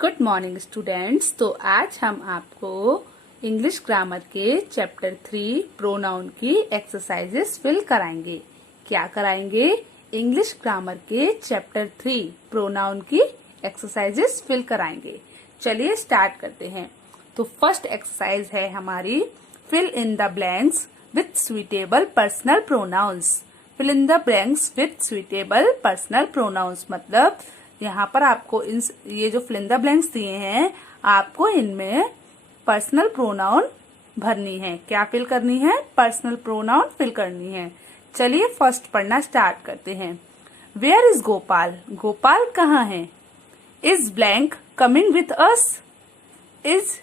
Good morning students. तो आज हम आपको इंग्लिश ग्रामर के चैप्टर 3 प्रोनाउन की एक्सरसाइजेस फिल कराएंगे। क्या कराएंगे? इंग्लिश ग्रामर के चैप्टर 3 प्रोनाउन की एक्सरसाइजेस फिल कराएंगे। चलिए स्टार्ट करते हैं। तो फर्स्ट एक्सरसाइज है हमारी fill in the blanks with suitable personal pronouns. Fill in the blanks with suitable personal pronouns मतलब यहाँ पर आपको ये जो फिल इन द ब्लैंक्स दिए हैं, आपको इनमें पर्सनल प्रोनाउन भरनी है। क्या फिल करनी है? पर्सनल प्रोनाउन फिल करनी है। चलिए फर्स्ट पढ़ना स्टार्ट करते हैं। Where is Gopal? गोपाल कहाँ है? Is blank coming with us? Is,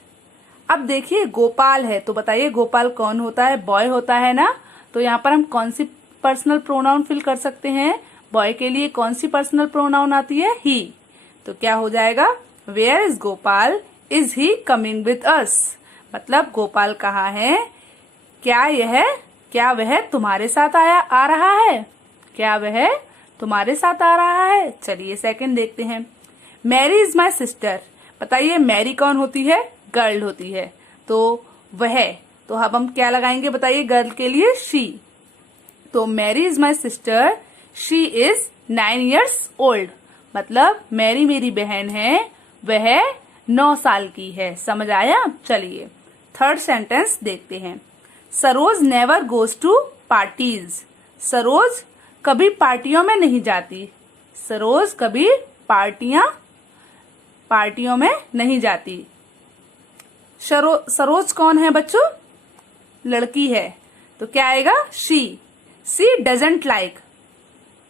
अब देखिए गोपाल है तो बताइए गोपाल कौन होता है? बॉय होता है ना। तो यहाँ पर हम कौन सी पर्सनल प्रोनाउन फिल कर सकते हैं? बॉय के लिए कौन सी पर्सनल प्रोनाउन आती है? ही। तो क्या हो जाएगा? Where is Gopal? Is he coming with us? मतलब गोपाल कहाँ है? क्या वह तुम्हारे साथ आ रहा है? क्या वह तुम्हारे साथ आ रहा है? चलिए सेकंड देखते हैं। Mary is my sister. बताइए मैरी कौन होती है? गर्ल होती है। तो वह, तो अब हम क्या लगाएंगे बताइए गर्ल के लिए? शी। तो Mary is my sister, she is 9 years old। मतलब मैरी मेरी बहन है, वह 9 साल की है। समझ आया? चलिए थर्ड सेंटेंस देखते हैं। Saroj never goes to parties. Saroj कभी पार्टियों में नहीं जाती। सरोज कभी पार्टियों में नहीं जाती। सरोज कौन है बच्चों? लड़की है। तो क्या आएगा? She doesn't like.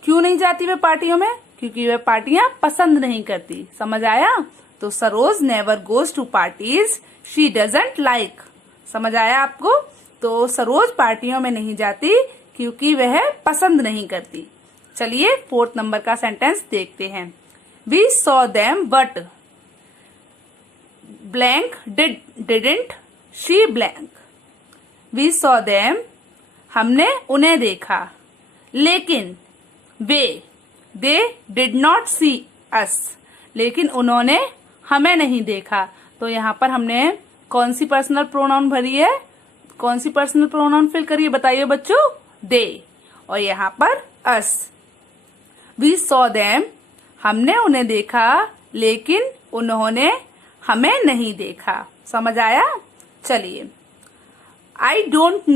क्यों नहीं जाती वे पार्टियों में? क्योंकि वे पार्टियां पसंद नहीं करती। समझ आया? तो Saroj never goes to parties, she doesn't like. समझ आया आपको? तो सरोज पार्टियों में नहीं जाती क्योंकि वह पसंद नहीं करती। चलिए फोर्थ नंबर का सेंटेंस देखते हैं। We saw them but blank didn't she blank. We saw them, हमने उन्हें देखा, लेकिन दे डिड नॉट सी अस, लेकिन उन्होंने हमें नहीं देखा। तो यहाँ पर हमने कौन सी पर्सनल प्रोनाउन भरी है? कौन सी पर्सनल प्रोनाउन फिल करी है बताइए बच्चों? दे। और यहाँ पर अस। वी सॉ देम, हमने उन्हें देखा, लेकिन उन्होंने हमें नहीं देखा। समझ आया? चलिए I don't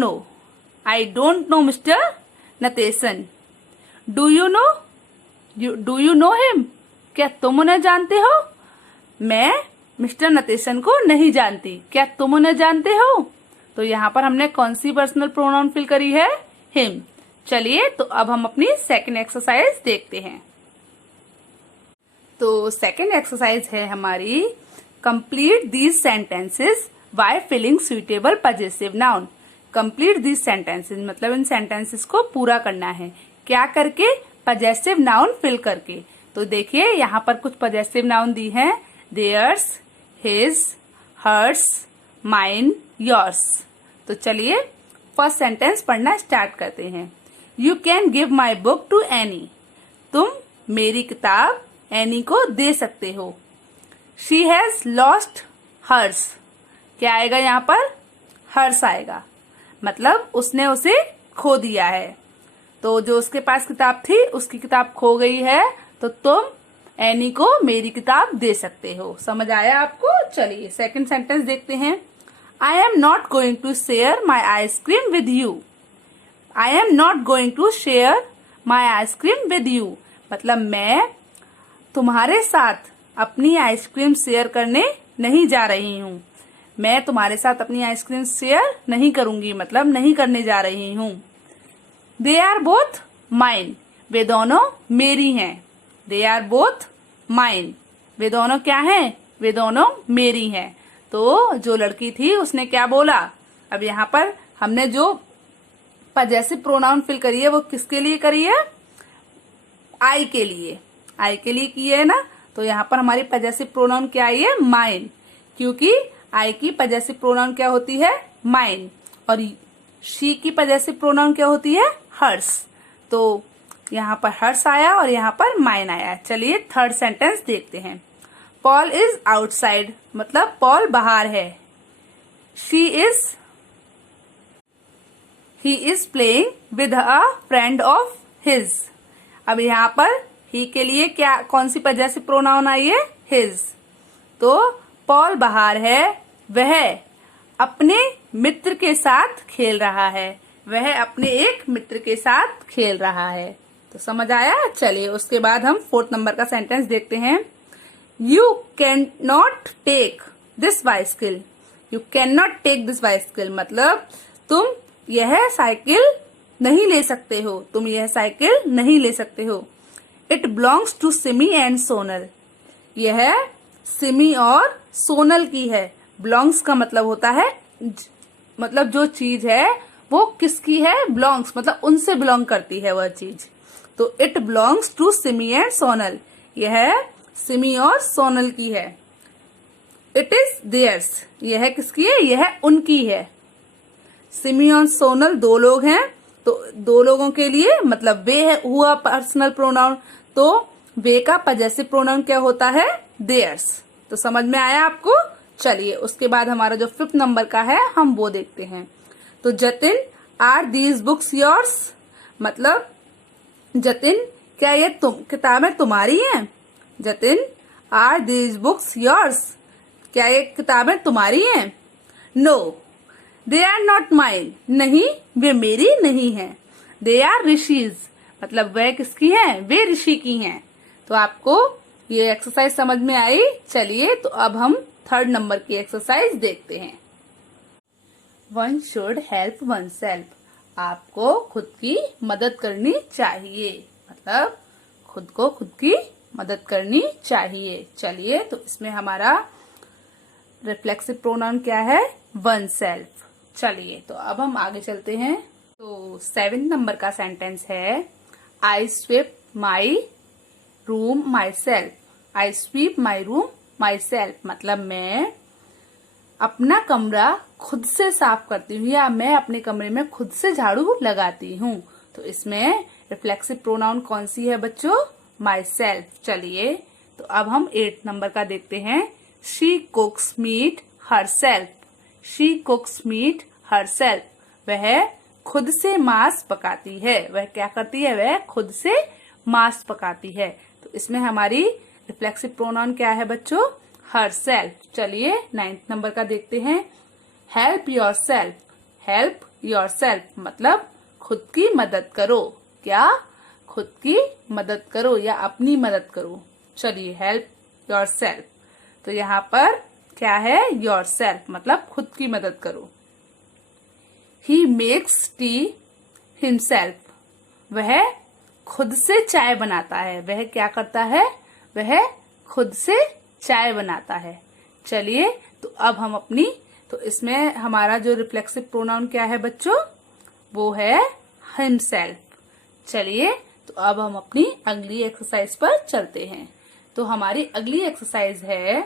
know mister Natesan. Do you know him? क्या तुम उन्हें जानते हो? मैं मिस्टर नतेशन को नहीं जानती। क्या तुम उन्हें जानते हो? तो यहाँ पर हमने कौन सी पर्सनल प्रोनाउन फिल करी है? हिम। चलिए तो अब हम अपनी सेकंड एक्सरसाइज देखते हैं। तो सेकंड एक्सरसाइज है हमारी complete these sentences by filling suitable possessive noun. Complete these sentences मतलब इन सेंटेंसेस को पूरा करना है। क्या करके? पजेसिव नाउन फिल करके। तो देखिए यहाँ पर कुछ पजेसिव नाउन दी हैं। Theirs, his, hers, mine, yours. तो चलिए फर्स्ट सेंटेंस पढ़ना स्टार्ट करते हैं। You can give my book to Annie. तुम मेरी किताब एनी को दे सकते हो। She has lost hers. क्या आएगा यहाँ पर? हर्स आएगा। मतलब उसने उसे खो दिया है। तो जो उसके पास किताब थी उसकी किताब खो गई है, तो तुम एनी को मेरी किताब दे सकते हो। समझ आया आपको? चलिए सेकंड सेंटेंस देखते हैं। I am not going to share my ice cream with you. I am not going to share my ice cream with you मतलब मैं तुम्हारे साथ अपनी आइसक्रीम शेयर करने नहीं जा रही हूँ। मैं तुम्हारे साथ अपनी आइसक्रीम शेयर नहीं करूंगी, मतलब नहीं करने जा रही हूँ। They are both mine. वे दोनों मेरी हैं। They are both mine. वे दोनों क्या हैं? वे दोनों मेरी हैं। तो जो लड़की थी उसने क्या बोला? अब यहाँ पर हमने जो पजेसिव प्रोनाउन फिल करी है वो किसके लिए करी है? आई के लिए। आई के लिए की है ना। तो यहाँ पर हमारी पजेसिव प्रोनाउन क्या आई है? माइन। क्योंकि आई की पजेसिव प्रोनाउन क्या होती है? माइन। और शी की पजेसिव प्रोनाउन क्या होती है? हर्स। तो यहाँ पर हर्स आया और यहाँ पर माइन आया। चलिए थर्ड सेंटेंस देखते हैं। पॉल इज आउटसाइड मतलब पॉल बाहर है। He is playing with a friend of his. अब यहाँ पर ही के लिए क्या कौन सी पजेसिव प्रोनाउन आई है? हिज। तो पॉल बाहर है, वह अपने मित्र के साथ खेल रहा है। वह अपने एक मित्र के साथ खेल रहा है। तो समझ आया? चलिए उसके बाद हम 4th नंबर का सेंटेंस देखते हैं। You can not take this bicycle. You can not take this bicycle मतलब तुम यह साइकिल नहीं ले सकते हो। तुम यह साइकिल नहीं ले सकते हो। It belongs to Simi and Sonal. यह सिमी और सोनल की है। बिलोंग्स का मतलब होता है मतलब जो चीज है वो किसकी है? बिलोंग्स मतलब उनसे बिलोंग करती है वह चीज। तो it belongs to Simi and Sonal. यह सिमी और सोनल की है। It is theirs. यह किसकी है? यह उनकी है। सिमी और सोनल दो लोग हैं, तो दो लोगों के लिए मतलब वे है हुआ पर्सनल प्रोनाउन। तो वे का पजेसिव प्रोनाउन क्या होता है? देयर्स। तो समझ में आया आपको? चलिए उसके बाद हमारा जो 5th नंबर का है हम वो देखते हैं। तो Jatin, are these books yours? मतलब जतिन क्या ये किताबें तुम्हारी हैं? Jatin, are these books yours? क्या ये किताबें तुम्हारी हैं? No they are not mine. नहीं वे मेरी नहीं हैं। दे आर ऋषिज मतलब वह किसकी हैं? वे ऋषि की हैं। तो आपको ये एक्सरसाइज समझ में आई? चलिए तो अब हम 3rd नंबर की एक्सरसाइज देखते हैं। One should help one self. आपको खुद की मदद करनी चाहिए मतलब खुद को खुद की मदद करनी चाहिए। चलिए तो इसमें हमारा रिफ्लेक्सिव प्रोनाउन क्या है? One self. चलिए तो अब हम आगे चलते हैं। तो 7th नंबर का सेंटेंस है I sweep my room myself. I sweep my room myself मतलब मैं अपना कमरा खुद से साफ करती हूँ या मैं अपने कमरे में खुद से झाड़ू लगाती हूँ। तो इसमें रिफ्लेक्सिव प्रोनाउन कौन सी है बच्चों? Myself. चलिए तो अब हम 8th नंबर का देखते हैं। She cooks meat herself. She cooks meat herself वह खुद से मांस पकाती है। वह क्या करती है? वह खुद से मांस पकाती है। तो इसमें हमारी रिफ्लेक्सिव प्रोनाउन क्या है बच्चों? Her self. चलिए 9th नंबर का देखते हैं। Help your self. Help your self मतलब खुद की मदद करो। क्या? खुद की मदद करो या अपनी मदद करो। चलिए हेल्प योर सेल्फ। तो यहाँ पर क्या है? योर सेल्फ मतलब खुद की मदद करो। He makes T himself. वह खुद से चाय बनाता है। वह क्या करता है? वह खुद से चाय बनाता है। चलिए तो अब हम तो इसमें हमारा जो रिफ्लेक्सिव प्रोनाउन क्या है बच्चों? वो है हिमसेल्फ। चलिए तो अब हम अपनी अगली एक्सरसाइज पर चलते हैं। तो हमारी अगली एक्सरसाइज है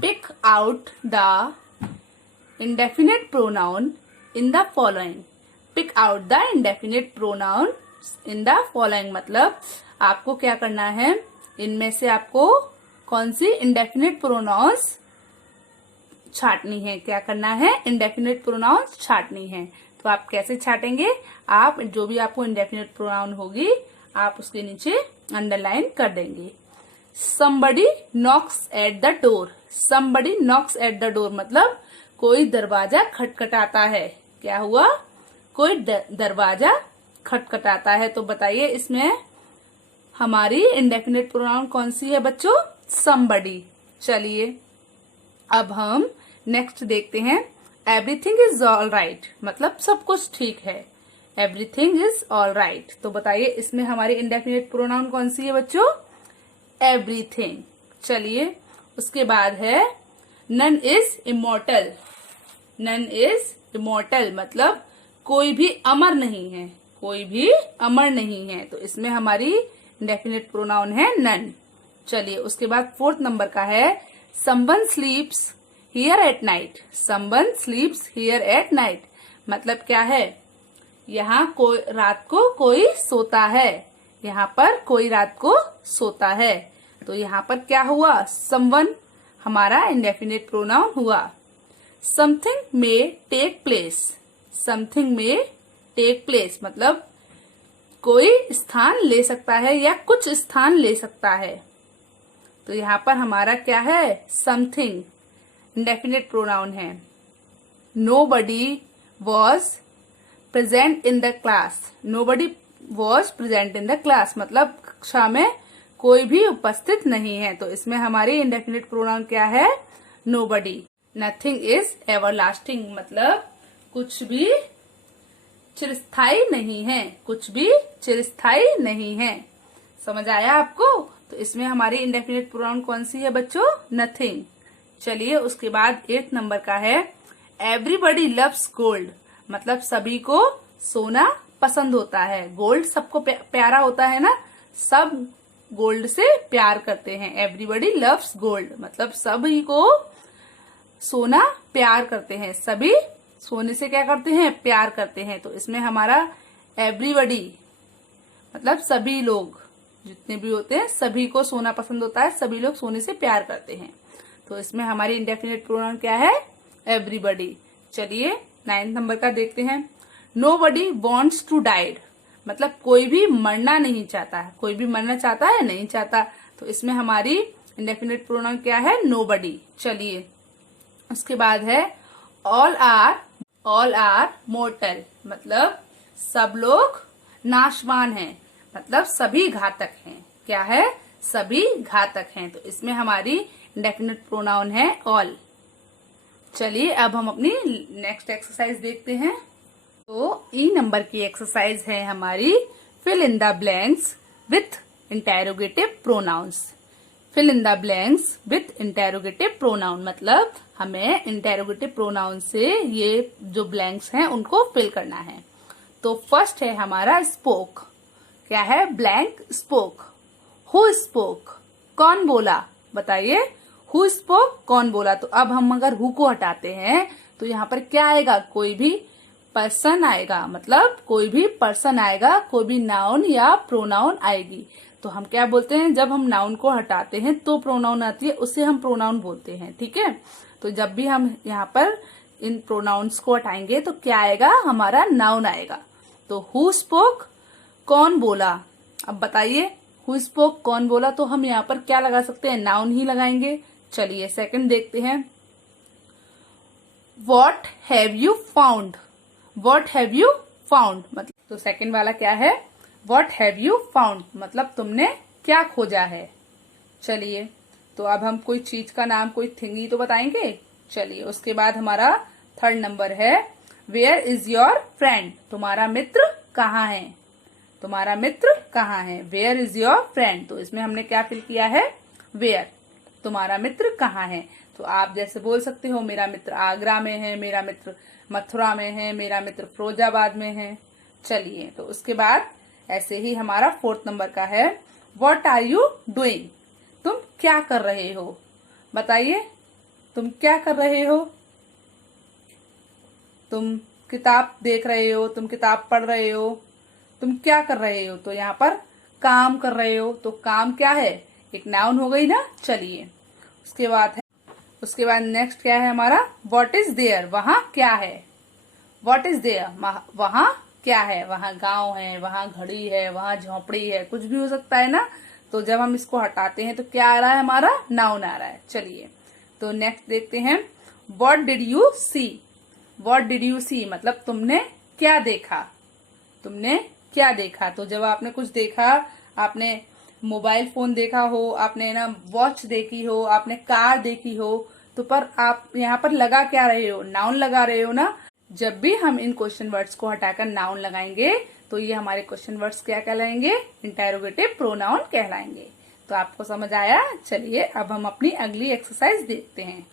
pick out the indefinite pronoun in the following. Pick out the indefinite pronoun in the following मतलब आपको क्या करना है? इनमें से आपको कौन सी इंडेफिनिट प्रोनाउंस छाटनी है? क्या करना है? इंडेफिनिट प्रोनाउंस छाटनी है। तो आप कैसे छाटेंगे? आप जो भी आपको इंडेफिनिट प्रोनाउन होगी आप उसके नीचे अंडरलाइन कर देंगे। somebody knocks at the door। somebody knocks at the door मतलब कोई दरवाजा खटखटाता है। क्या हुआ? कोई दरवाजा खटखटाता है। तो बताइए इसमें हमारी इंडेफिनिट प्रोनाउन कौन सी है बच्चों? somebody। चलिए अब हम नेक्स्ट देखते हैं। एवरीथिंग इज ऑल राइट मतलब सब कुछ ठीक है। Everything is all right. तो बताइए इसमें हमारी इंडेफिनिट प्रोनाउन कौन सी है बच्चों? एवरीथिंग। चलिए उसके बाद है none is immortal. None is immortal मतलब कोई भी अमर नहीं है। कोई भी अमर नहीं है। तो इसमें हमारी इंडेफिनिट प्रोनाउन है नन। चलिए उसके बाद 4th नंबर का है someone स्लीप्स here at night. Someone स्लीप्स here at night मतलब क्या है? यहाँ रात को कोई सोता है। यहाँ पर कोई रात को सोता है। तो यहाँ पर क्या हुआ, समवन हमारा इंडेफिनिट प्रोनाउन हुआ। समथिंग में टेक प्लेस, समथिंग में टेक प्लेस मतलब कोई स्थान ले सकता है या कुछ स्थान ले सकता है। तो यहाँ पर हमारा क्या है, समथिंग इंडेफिनिट प्रोनाउन है। Nobody was present in the class, nobody was present in the class मतलब कक्षा में कोई भी उपस्थित नहीं है। तो इसमें हमारी इंडेफिनिट प्रोनाउन क्या है, नोबडी। नथिंग इज एवरलास्टिंग मतलब कुछ भी चिरस्थायी नहीं है, कुछ भी चिरस्थायी नहीं है। समझ आया आपको? तो इसमें हमारी इंडेफिनिट प्रोनाउन कौन सी है बच्चों, नथिंग। चलिए उसके बाद 8 नंबर का है एवरीबडी लव्स गोल्ड मतलब सभी को सोना पसंद होता है। गोल्ड सबको प्यारा होता है ना, सब गोल्ड से प्यार करते हैं। एवरीबडी लव्स गोल्ड मतलब सभी को सोना प्यार करते हैं, सभी सोने से क्या करते हैं, प्यार करते हैं। तो इसमें हमारा एवरीबडी मतलब सभी लोग जितने भी होते हैं सभी को सोना पसंद होता है, सभी लोग सोने से प्यार करते हैं। तो इसमें हमारी इंडेफिनिट प्रोनाउन क्या है, एवरीबडी। चलिए 9 नंबर का देखते हैं। नोबडी वांट्स टू डाइड मतलब कोई भी मरना नहीं चाहता है, कोई भी मरना चाहता है नहीं चाहता। तो इसमें हमारी इंडेफिनिट प्रोनाउन क्या है, नोबडी। चलिए उसके बाद है ऑल आर मोर्टल मतलब सब लोग नाशवान हैं मतलब सभी घातक हैं। क्या है, सभी घातक हैं। तो इसमें हमारी इंडेफिनिट प्रोनाउन है ऑल। चलिए अब हम अपनी नेक्स्ट एक्सरसाइज देखते हैं। तो ई नंबर की एक्सरसाइज है हमारी fill in the blanks with interrogative pronouns. Fill in the blanks with interrogative pronoun मतलब हमें इंटेरोगेटिव प्रोनाउन से ये जो ब्लैंक्स हैं उनको फिल करना है। तो फर्स्ट है हमारा स्पोक। क्या है, ब्लैंक स्पोक। हु स्पोक कौन बोला, बताइए हु स्पोक कौन बोला। तो अब हम अगर हु को हटाते हैं तो यहाँ पर क्या आएगा, कोई भी पर्सन आएगा मतलब कोई भी पर्सन आएगा, कोई भी नाउन या प्रोनाउन आएगी। तो हम क्या बोलते हैं, जब हम नाउन को हटाते हैं तो प्रोनाउन आती है, उसे हम प्रोनाउन बोलते हैं। ठीक है, तो जब भी हम यहाँ पर इन प्रोनाउंस को हटाएंगे तो क्या आएगा, हमारा नाउन आएगा। तो हु स्पोक कौन बोला। अब बताइए हु स्पोक कौन बोला, तो हम यहाँ पर क्या लगा सकते हैं, नाउन ही लगाएंगे। चलिए सेकंड देखते हैं। What have you found, what have you found मतलब तो सेकंड वाला क्या है, व्हाट हैव यू फाउंड मतलब तुमने क्या खोजा है। चलिए तो अब हम कोई चीज का नाम, कोई थिंग ही तो बताएंगे। चलिए उसके बाद हमारा 3rd नंबर है वेयर इज योर फ्रेंड, तुम्हारा मित्र कहाँ है, तुम्हारा मित्र कहाँ है। वेयर इज योर फ्रेंड, तो इसमें हमने क्या फिल किया है, वेयर, तुम्हारा मित्र कहाँ है। तो आप जैसे बोल सकते हो मेरा मित्र आगरा में है, मेरा मित्र मथुरा में है, मेरा मित्र फिरोजाबाद में है। चलिए तो उसके बाद ऐसे ही हमारा 4th नंबर का है व्हाट आर यू डूइंग, तुम क्या कर रहे हो, बताइए तुम क्या कर रहे हो। तुम किताब देख रहे हो, तुम किताब पढ़ रहे हो, तुम क्या कर रहे हो। तो यहाँ पर काम कर रहे हो, तो काम क्या है, एक नाउन हो गई ना। चलिए उसके बाद नेक्स्ट क्या है हमारा, व्हाट इज देयर, वहां क्या है। व्हाट इज देयर, वहां क्या है, वहां गांव है, वहां घड़ी है, वहां झोपड़ी है, कुछ भी हो सकता है ना। तो जब हम इसको हटाते हैं तो क्या आ रहा है, हमारा नाउन आ रहा है। चलिए तो नेक्स्ट देखते हैं what did you see, what did you see मतलब तुमने क्या देखा, तुमने क्या देखा। तो जब आपने कुछ देखा, आपने मोबाइल फोन देखा हो, आपने ना वॉच देखी हो, आपने कार देखी हो, तो पर आप यहाँ पर लगा क्या रहे हो, नाउन लगा रहे हो ना। जब भी हम इन क्वेश्चन वर्ड्स को हटाकर नाउन लगाएंगे तो ये हमारे क्वेश्चन वर्ड्स क्या कहलाएंगे, इंटेरोगेटिव प्रोनाउन कहलाएंगे। तो आपको समझ आया। चलिए अब हम अपनी अगली एक्सरसाइज देखते हैं।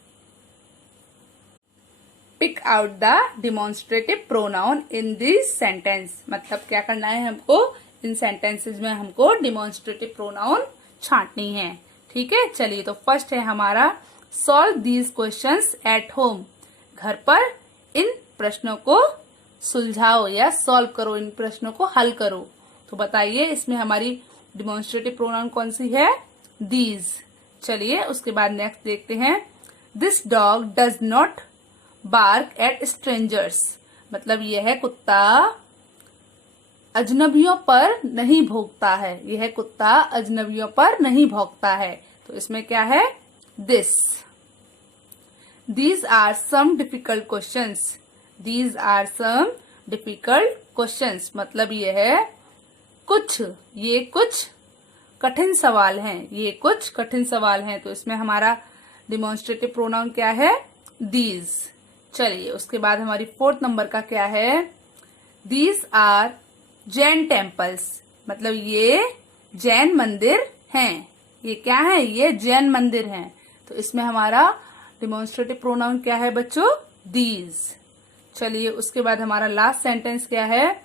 Pick out the demonstrative pronoun in this sentence मतलब क्या करना है हमको, इन सेंटेंसेज में हमको डिमॉन्स्ट्रेटिव प्रोनाउन छांटनी है। ठीक है, चलिए तो फर्स्ट है हमारा solve these questions at home, घर पर इन प्रश्नों को सुलझाओ या सॉल्व करो, इन प्रश्नों को हल करो। तो बताइए इसमें हमारी डिमॉन्स्ट्रेटिव प्रोनाउन कौन सी है, these। चलिए उसके बाद नेक्स्ट देखते हैं। This dog does not bark at strangers, मतलब यह कुत्ता अजनबियों पर नहीं भौंकता है, यह कुत्ता अजनबियों पर नहीं भौंकता है। तो इसमें क्या है? This. These are some difficult questions। These are some difficult questions, मतलब ये कुछ कठिन सवाल हैं, ये कुछ कठिन सवाल हैं। तो इसमें हमारा डिमॉन्स्ट्रेटिव प्रोनाउन क्या है? these। चलिए उसके बाद हमारी 4th नंबर का क्या है? These are जैन टेम्पल्स, मतलब ये जैन मंदिर हैं। ये क्या है? ये जैन मंदिर हैं। तो इसमें हमारा डिमॉन्स्ट्रेटिव प्रोनाउन क्या है बच्चों? these। चलिए उसके बाद हमारा लास्ट सेंटेंस क्या है?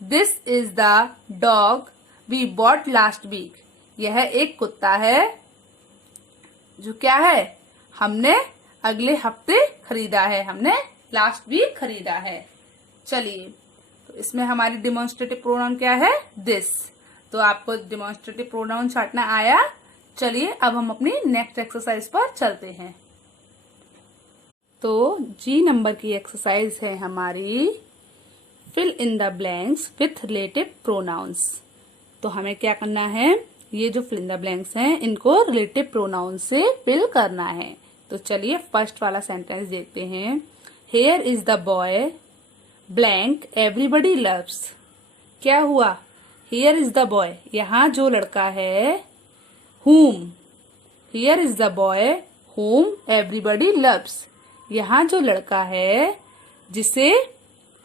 This is the dog we bought last week. यह एक कुत्ता है जो क्या है? हमने अगले हफ्ते खरीदा है, हमने लास्ट वीक खरीदा है। चलिए तो इसमें हमारी डिमॉन्स्ट्रेटिव प्रोनाउन क्या है? दिस। तो आपको डिमॉन्स्ट्रेटिव प्रोनाउन छांटना आया। चलिए अब हम अपनी नेक्स्ट एक्सरसाइज पर चलते हैं। तो जी नंबर की एक्सरसाइज है हमारी fill in the blanks with relative pronouns. तो हमें क्या करना है? ये जो फिल इन द ब्लैंक्स हैं इनको रिलेटिव प्रोनाउन से फिल करना है। तो चलिए फर्स्ट वाला सेंटेंस देखते हैं। Here is the boy blank everybody loves. क्या हुआ? हेयर इज द बॉय, यहाँ जो लड़का है, whom। Here is the boy whom everybody loves, यहाँ जो लड़का है जिसे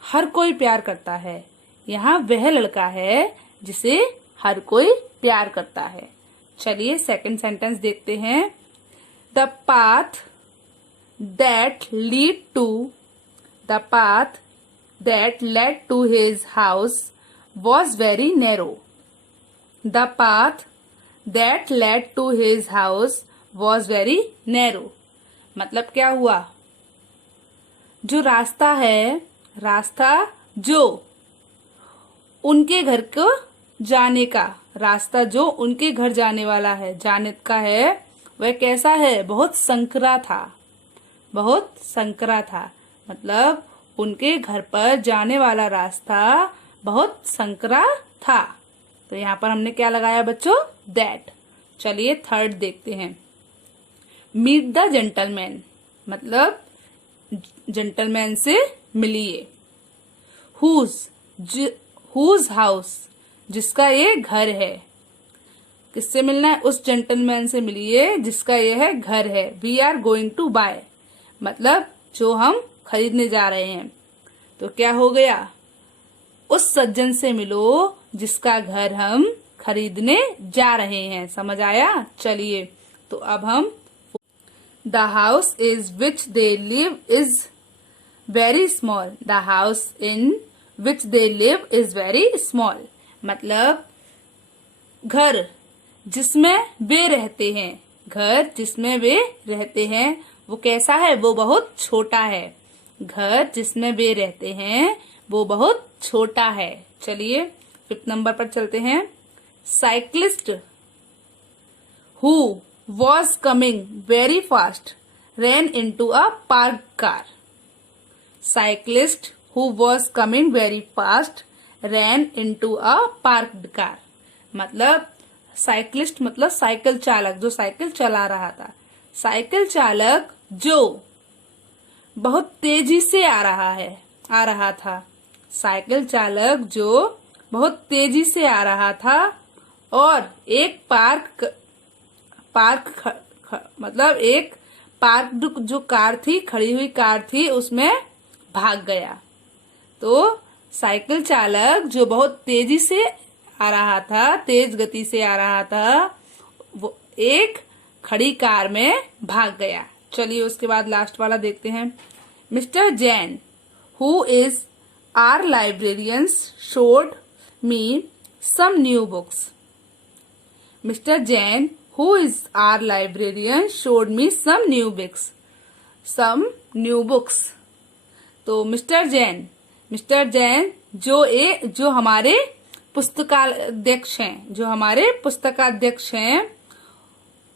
हर कोई प्यार करता है, यहाँ वह लड़का है जिसे हर कोई प्यार करता है। चलिए सेकंड सेंटेंस देखते हैं। The path that lead to the path that led to his house was very narrow. The path that led to his house was very narrow, मतलब क्या हुआ? जो रास्ता है, रास्ता जो उनके घर को जाने का, रास्ता जो उनके घर जाने वाला है, जाने का है, वह कैसा है? बहुत संकरा था, बहुत संकरा था, मतलब उनके घर पर जाने वाला रास्ता बहुत संकरा था। तो यहाँ पर हमने क्या लगाया बच्चों? दैट। चलिए थर्ड देखते हैं। मीट द जेंटलमैन, मतलब जेंटलमैन से मिलिए। हुज हाउस, जिसका ये घर है। किससे मिलना है? उस जेंटलमैन से मिलिए जिसका यह घर है। We are going to buy, मतलब जो हम खरीदने जा रहे हैं। तो क्या हो गया? उस सज्जन से मिलो जिसका घर हम खरीदने जा रहे हैं। समझ आया? चलिए तो अब हम The house is which they live is very small। The house in which they live is very small, मतलब घर जिसमें वे रहते हैं, घर जिसमें वे रहते हैं वो कैसा है? वो बहुत छोटा है। घर जिसमें वे रहते हैं वो बहुत छोटा है। चलिए 5th नंबर पर चलते हैं। Cyclist who was coming very fast ran into a parked car। Cyclist who was coming very fast ran into a parked car, मतलब साइक्लिस्ट मतलब साइकिल चालक, जो साइकिल चला रहा था। साइकिल चालक जो बहुत तेजी से आ रहा था। साइकिल चालक जो बहुत तेजी से आ रहा था और एक मतलब एक पार्क जो कार थी, खड़ी हुई कार थी, उसमें भाग गया। तो साइकिल चालक जो बहुत तेजी से आ रहा था, तेज गति से आ रहा था, वो एक खड़ी कार में भाग गया। चलिए उसके बाद लास्ट वाला देखते हैं। Mister Jain who is our librarians showed me some new books. Mister Jain who is our librarian showed me some new books। तो मिस्टर जैन जो हमारे पुस्तकाध्यक्ष हैं,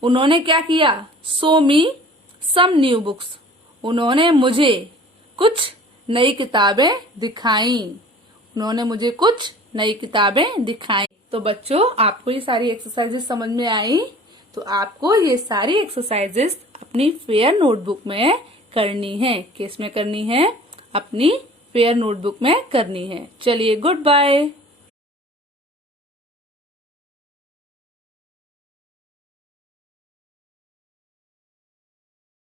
उन्होंने क्या किया? Show me some new books. उन्होंने मुझे कुछ नई किताबें दिखाई। उन्होंने मुझे कुछ नई किताबें दिखाई। तो बच्चों, आपको ये सारी एक्सरसाइजेस समझ में आई? तो आपको ये सारी एक्सरसाइजेस अपनी फेयर नोटबुक में करनी है। किस में करनी है? अपनी फेयर नोटबुक में करनी है। चलिए, गुड बाय।